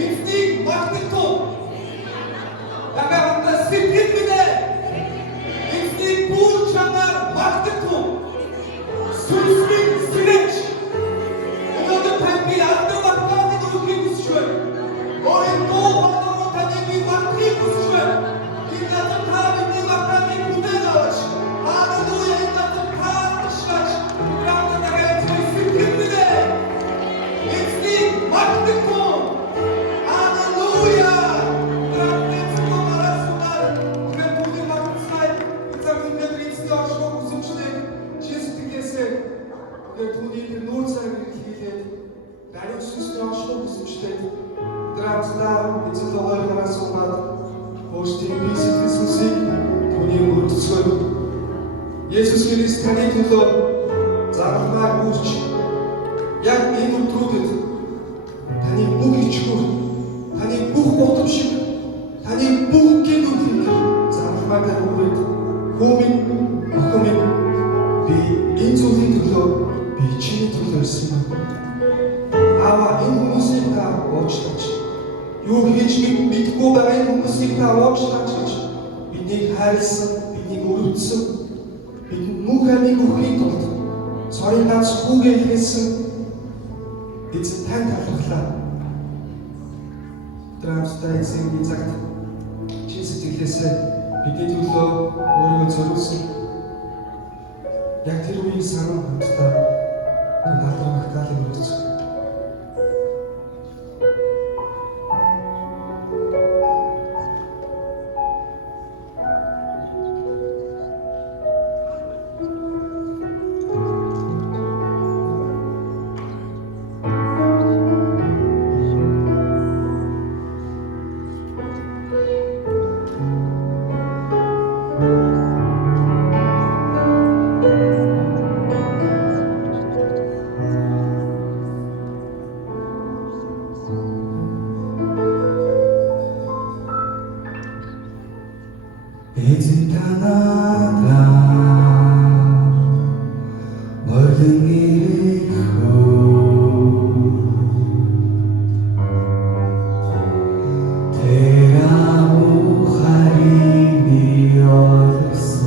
Эцнийг магтагдав. Дахиад хамтдаа сэтгэл минь эцнийг бүр чангаар магтагдав. Сүнс минь сэрэж өнөөдөр тань би алдар багтааны үргэлж хүсэж байна. Орон доо багтаа таны би магтахыг хүсэж байна. Энэ надад та бидний багтааны бүтээл аваач. Халелуя энэ надад таашаач. Гранда дахиад сэтгэл минь эцнийг магтагдав. Халелуя. Түүний тэр нуур царайг илэрхийлээд даруй сүнсний онцлог хүсэмжтэй драмтаа эцэг ойролоос унаад өөрсдийн бие сэтгэл сүнсийг түүний өргөцгөө Есүс Христ таны төлөө зарлагаа гүйж яг энэ өдрүүдэд таны бүх ичгүүр таны бүх бодомшиг таны бүх гинүгэл зарлагаа хүрээд хүмүн охин би энэ зүйлийн төлөө би чиний төлөө ирсэн юм. Аваа энэ хүмүүсийг та уучлаач. Юу хийж мэдгүй байгаа энэ хүмүүсийг та уучлаач гэж биднийг хайрлсан, биднийг өрөвдсөн, бидэнд мөнх амийг өгөхийн тулд цорын ганц хүүгээ хэлсэн эзэн тань талархлаа. Драмстай эзэн цагт чи сэтгэлээсээ бидний төлөө өөрийгөө зориулсан яг тэр үеийн санаа хамтдаа надад магтаалын өргөц. Эзэн та надад 모든 일이 대나무하리니 어디서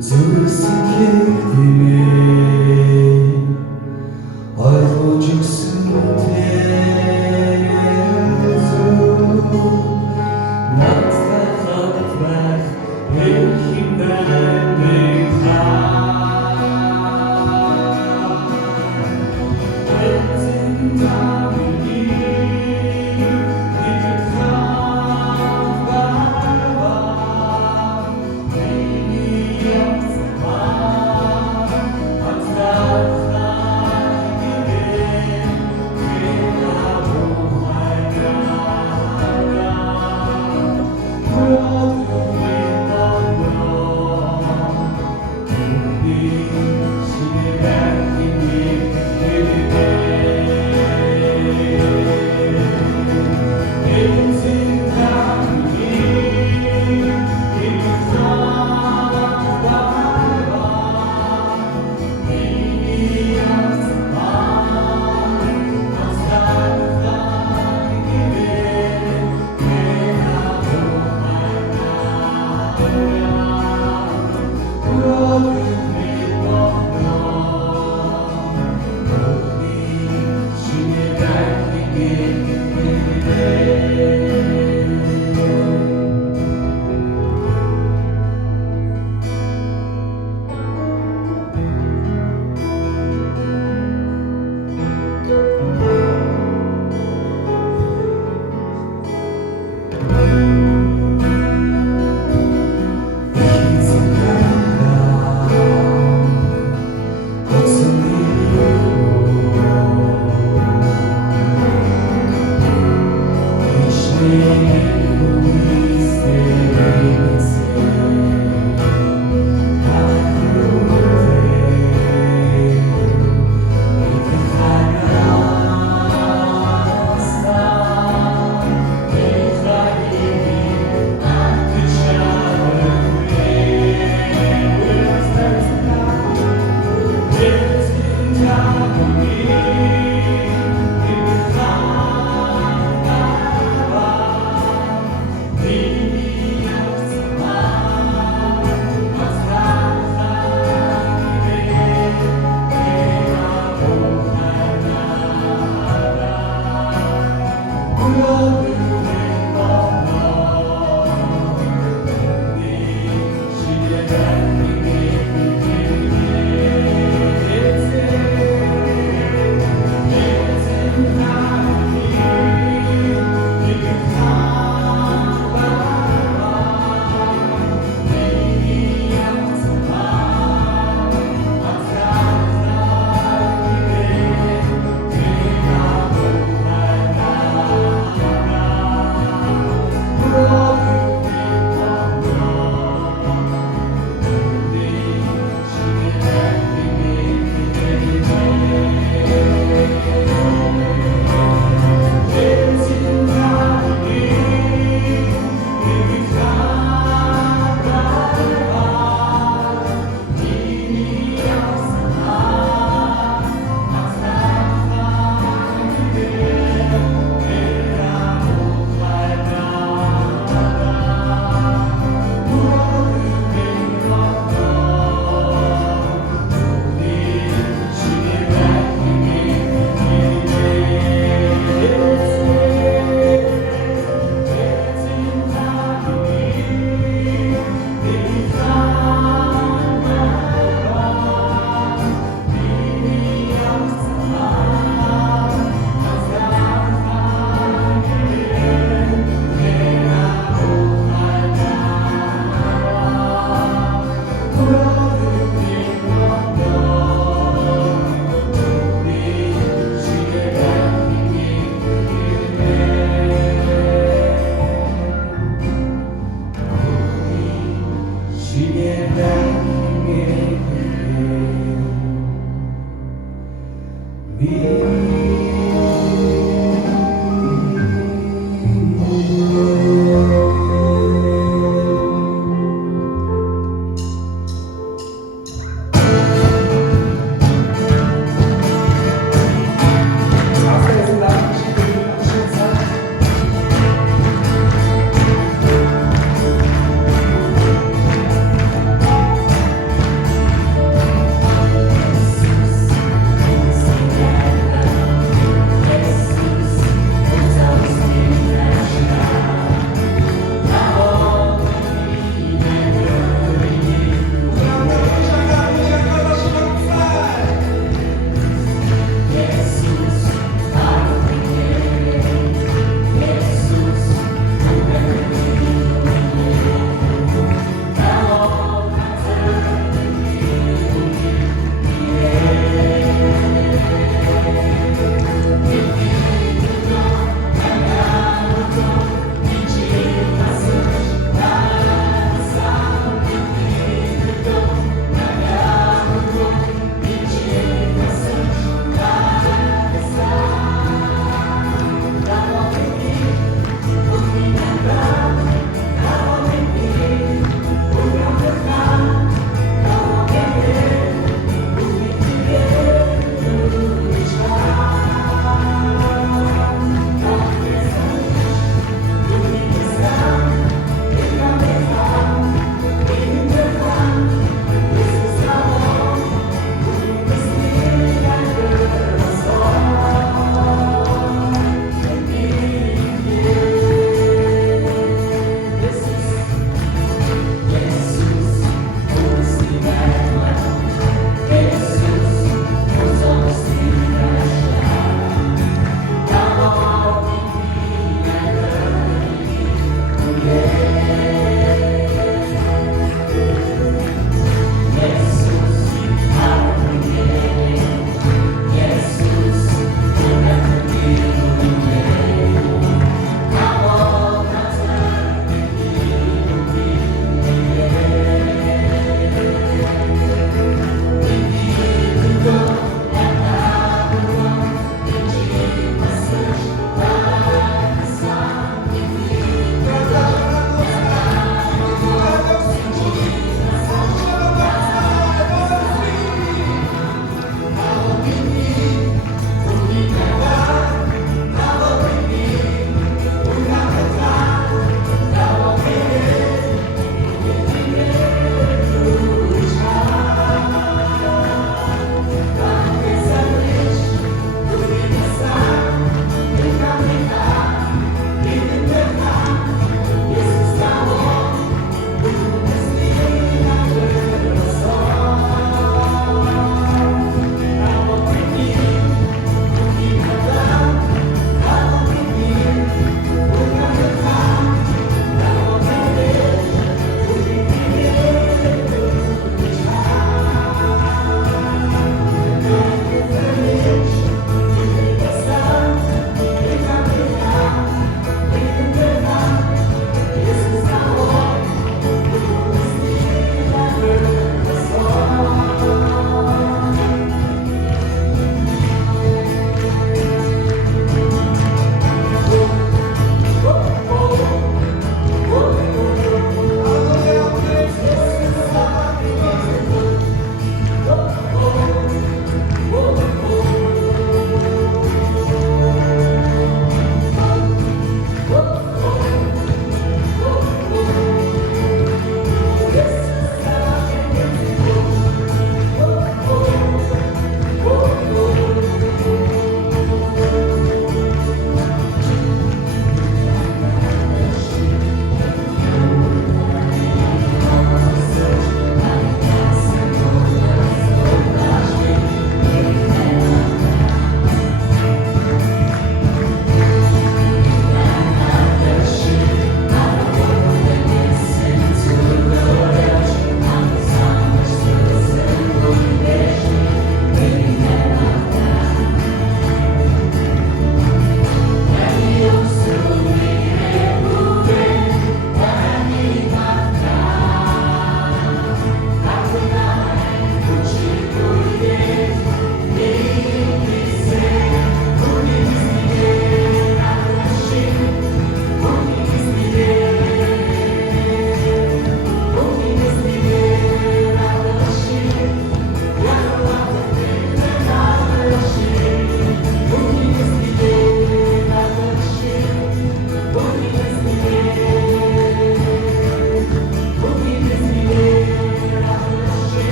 주를 지키기에 얼고 죽순 대주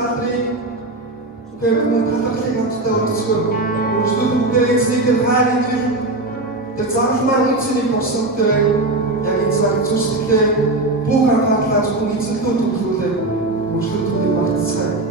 залрыг тэр хүмүүс талархлыг хамтдаа өрцгөө. Өөрсдөө бүгдээ эзнийг тэр хайр инрэл тэр зарламаар үнцнийг болсон тэр яг энэ цаг зүсгэлээ бүх анхаарлаа зөвхөн эзэнлөө төвлөрүүлээ. Өөрсдөө түүнийг магтцгаая.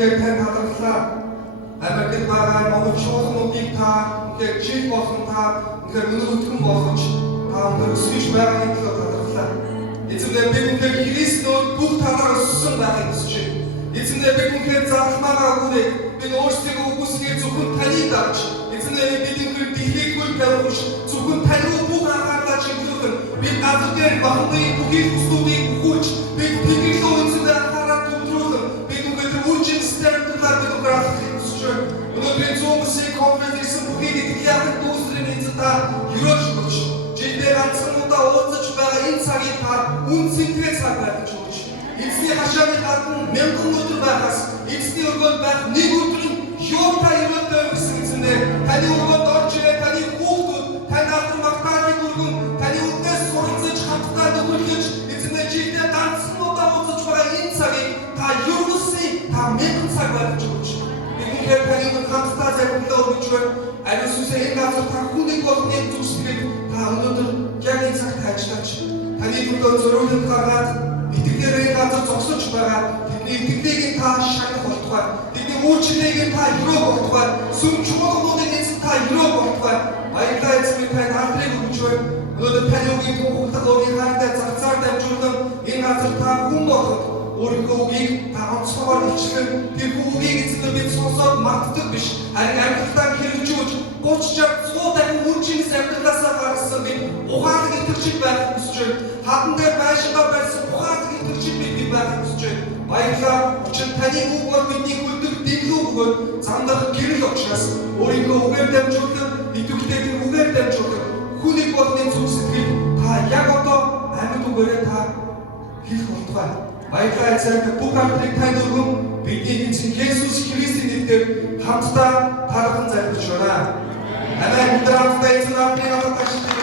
үнхээр тань талархлаа. Америкт байгаа Монгол шуулгуудыг та үнхээр жил болгон та үнхээр өнөр өтгөн болгож та үнхээр өсөж байгаагийн төлөө талархлаа. Эцэгдээ бид үнхээр Христос бүх талаар өссөн байхыг хүсэж байна. Эцэгдээ бид үнхээр зарахмаараа өгөөд бид өөрсдөө үгүйсгээр зөвхөн таныг дагж эцэгдээ бид үнхээр дэлхийг хөл тавьж зөвхөн тань руу бүх анхаарлаа чиглүүлэн бид газар дээр бахны бүхий хүслүүдийг өгөөж бид тэгэлөө эцэгдээ анхаарал төвлөрүүлэн бид үнхээр үржин стандартаар бид үнхээр алхахыг хүсэж байна. Өнөөдрийн зүүмсийн конференц бүхий итгэлийн дүүсрийн эцэгдээ ерөөж өгч жилдээ ганцхан удаа уулзаж байгаа энэ цагийг та үнцэнтэй цаг байлгаж өгч эцний хашааны гадна мянган өдөр байгаас эцний өргөнд байх нэг өдрийн ёота өрөөдөө өгсөн эцэндээ таны өргөнд орж ирээ таны хүүхдүүд тань ахын магтаалыг өргөн таны үднээс суралцаж хамтдаа нөхөрлөж эцэндээ жилдээ ганцхан удаа уулзаж байгаа энэ цагийг та ерөөсөө та мянган цаг байлгаж өгч бидгээр таны хамтдаа заримтлаа өгч байна. Ариун сүнсээ энэ газар та хүнийг болгоны зүсгээд та өнөөдөр яг энэ цагт ажиллаач. Таны төлөө зориулт гаргаад итгэлээр энэ газар зогсож байгаа тэдний итгэлийг та шагнах болтугай. Тэдний үйлчлэгийг та өрөө болтугай. Сүм чуулгануудыг эзэн та өрөө болтугай. Баярлалаа эзэн тань хамтрыг өгч байна. Өнөөдөр таны үгийг тунхаглах өөрийн хайртай зарцаар дамжуулан энэ газар та хүн болгох өөрийнхөө үгийг та онцгойгоор хичлэн тэр үгийг эзэн бид сонсоод мартдаг биш. Харин амьдралдаа хэрэгжүүлж 30 60 100 дахин үржинээс амьдралаасаа гаргасан бид ухаалаг итгэгчид байх хүсэж байна. Хадан дээр байшингаа барьсан ухаалаг итгэгчид бид байх хүсэж байна. Баярлалаа. Учир таны үг бол бидний хөлдөг дэглүү бөгөөд замдах гэрэл учраас өөрийнхөө үгээр дамжуулан идэвхтэй тэр үгээр дамжуулан хүнийг болгоны зүг сэтгэл та яг одоо амьд үгээрээ та хэлэх болтугай. Баярлалаа эзэн бүх хамтрыг танд өргөн бидний эзэн Есүс Христийн нэрээр хамтдаа талархан залбирч байна. Аминь. Хамтдаа эзэн наадмын хамтдаа